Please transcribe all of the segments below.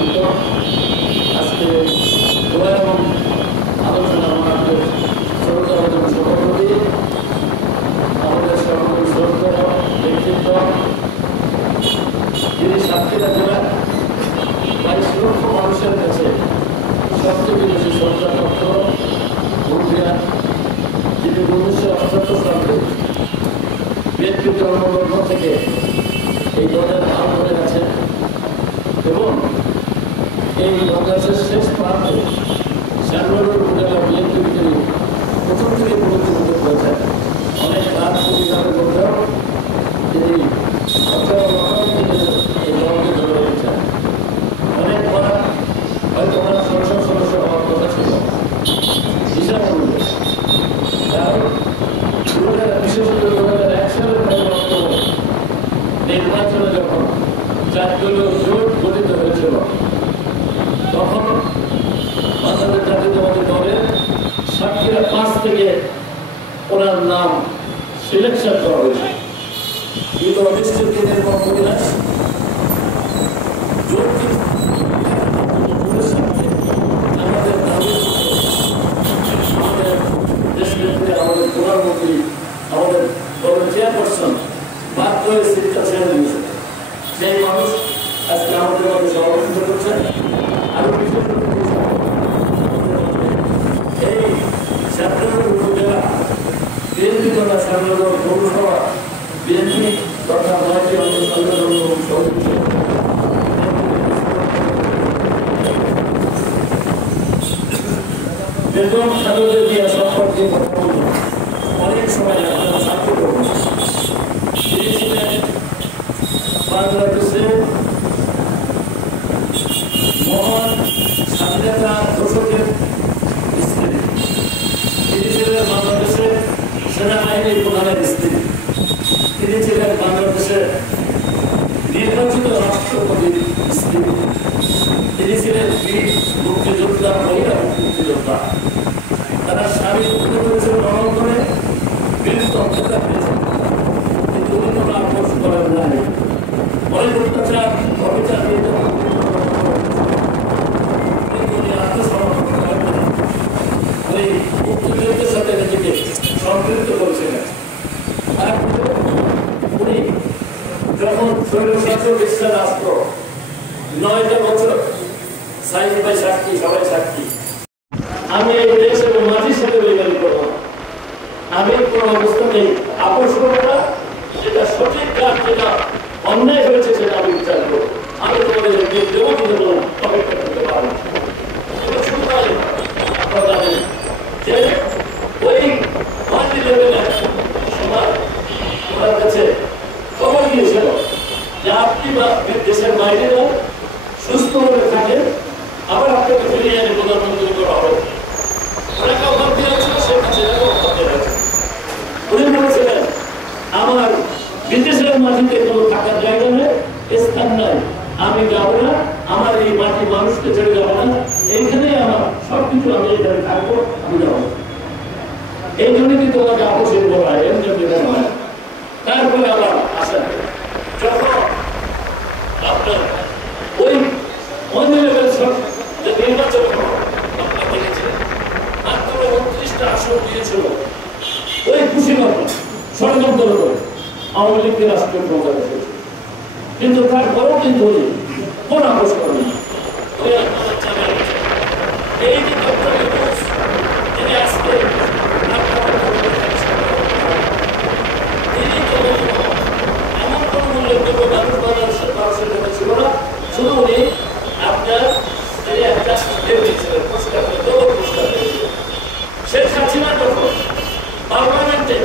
আমন্ত্রিত আজকে দোয়া এবং আলোচনা আমাদের শ্রোতাভাজন সভাপতি আমাদের সভাপতি শ্রদ্ধা ব্যক্তিত্ব যিনি সাতক্ষীরা জেলার 22 লক্ষ মানুষের কাছে সবচেয়ে বেশি শ্রদ্ধাপত্র ভূমিকা, যিনি 1978 সালে বিএনপি জন্মলগ্ন থেকে এই দলের হাল ধরে গেছেন এবং এই বাংলাদেশের শেষ প্রান্তে শ্যামনগর উপজেলা বিএনপি তিনি প্রথম থেকে প্রতিনিধিত্ব করেছেন। অনেক রাত প্রতিকারের মধ্যেও তিনি এই দলকে ধরে রেখেছেন। অনেকবার হয়তো ওনার সংসদ সদস্য হওয়ার কথা ছিল হিসাব অনুযায়ী, কারণ বিশেষ করে 2001 সালের নির্বাচনে যখন 4 দলীয় জোট গঠিত হয়েছিল তখন বাংলাদেশ জাতীয়তাবাদী দলের সাতক্ষীরা 5 থেকে ওনার নাম সিলেকশন করা হয়েছে। কিন্তু অনিশ্চিত দিনের পরিবেশ আমাদের দাবি, আমাদের দেশনেত্রী, আমাদের প্রধানমন্ত্রী, আমাদের দলের চেয়ারপারসন বাধ্য হয়ে সিটটা ছেড়ে দিয়েছে। সেই মানুষ আজকে আমাদের মধ্যে সভাপতিত্ব করছেন। আরো বিশেষ এই শ্যামনগর উপজেলা বিএনপি তথা শ্যামনগর পৌরসভা বিএনপি তথা ভারতীয় সংগঠন সভাপতি বেতন ছাত্রদের দিয়ে সম্পর্কে অনেক সময় আপনারা সাক্ষী করবেন। তিনি ছিলেন বাংলাদেশে মহান স্বাধীনতা ঘোষকের স্ত্রী, তিনি ছিলেন বাংলাদেশের সেনাবাহিনীর প্রধানের স্ত্রী, তিনি ছিলেন বাংলাদেশের নির্বাচিত রাষ্ট্রপতির স্ত্রী, তিনি ছিলেন বীর মুক্তিযোদ্ধা, মহিলা মুক্তিযোদ্ধা। তারা স্বামী মুক্তি করেছিল রণাঙ্গনে, বীরত্ব অত্যাচার পেয়েছেন, কিন্তু উনি কোনো আপোষ করেন নাই। অনেক অত্যাচার অবিচার নিয়ে আত্মসমর্পণ করেন নাই, ওই মুক্তিযুদ্ধের সাথে নিজেকে সম্পৃক্ত করেছিলেন। উনি যখন স্বৈরশাসক ইসলাম রাষ্ট্র 9টা বছর সাইজ ভাই সাক্ষী, সবাই সাক্ষী, আমি এই দেশ এবং মাটির সাথে বৈজ্ঞানিক করবো, আমি কোনো অবস্থাতেই আপোষ করবো না। যেটা সঠিক কাজ, যেটা অন্যায় হয়েছে সেটা আমি বিচার করবো। আমি তোমাদের দেবো কিন্তু অপেক্ষা করতে পারবো। আপনারা জানেন যে ওই মাল্টি লেভেলের সমাজ ওনার কাছে খবর দিয়েছিল যে আপনি বা দেশের বাইরে সুস্থভাবে থাকেন, আবার আপনাকে ফিরিয়ে এনে প্রধানমন্ত্রী করা হবে। অনেকে অভাব দিয়েছিল, সে কাছে উনি বলেছিলেন আমার বিদেশের মাটিতে কোনো থাকার জায়গা নেই, স্থান নাই, আমি যাবো না, আমার এই মাটি মানুষকে ছেড়ে যাবো না, এইখানেই আমার সবকিছু, আমি এখানে থাকবো, আমি যাবো। এই জন্য কিন্তু আমাকে আপোষের বলা হয়, এর জন্য হয়। তারপরে আবার আসেন যখন আপনার ওই অন্য লেভেল যে নির্বাচন আপনারা দেখেছিলেন, মাত্র 29টা আসন দিয়েছিল ওই কুশীলতা ষড়যন্ত্র করে আওয়ামী লীগকে রাষ্ট্রীয় ক্ষমতা রেখেছে। কিন্তু তারপরেও কিন্তু কোন আপোষ করেন না। এই যে তিনি আজকে এমন কোন উল্লেখযোগ্য মানুষ মানুষের কথা ছিল না, শুধু উনি আপনার একটা দিয়েছিলেন পুরস্কার, পুরস্কার দিয়েছিলেন। শেখ হাসিনা যখন পার্লামেন্টে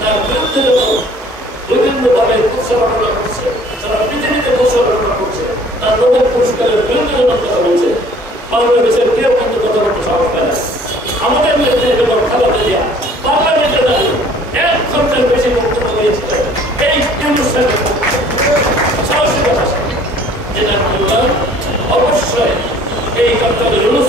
তার বিরুদ্ধে যখন বিভিন্নভাবে প্রচারণা করছে, সারা পৃথিবীতে প্রচারণা করছে, তার নোবেল পুরস্কারের বিরুদ্ধে যখন কথা বলছে, বাংলাদেশের কেউ কিন্তু কথা বলতে সাহস পায় না। আমাদের নেত্রী যখন খালেদা জিয়া পার্লামেন্টে দাঁড়িয়ে 1 ঘন্টার বেশি বক্তব্য দিয়েছিলেন, এই সাহসিকতা যেটা বললাম, অবশ্যই এই ডক্টর ইউনূস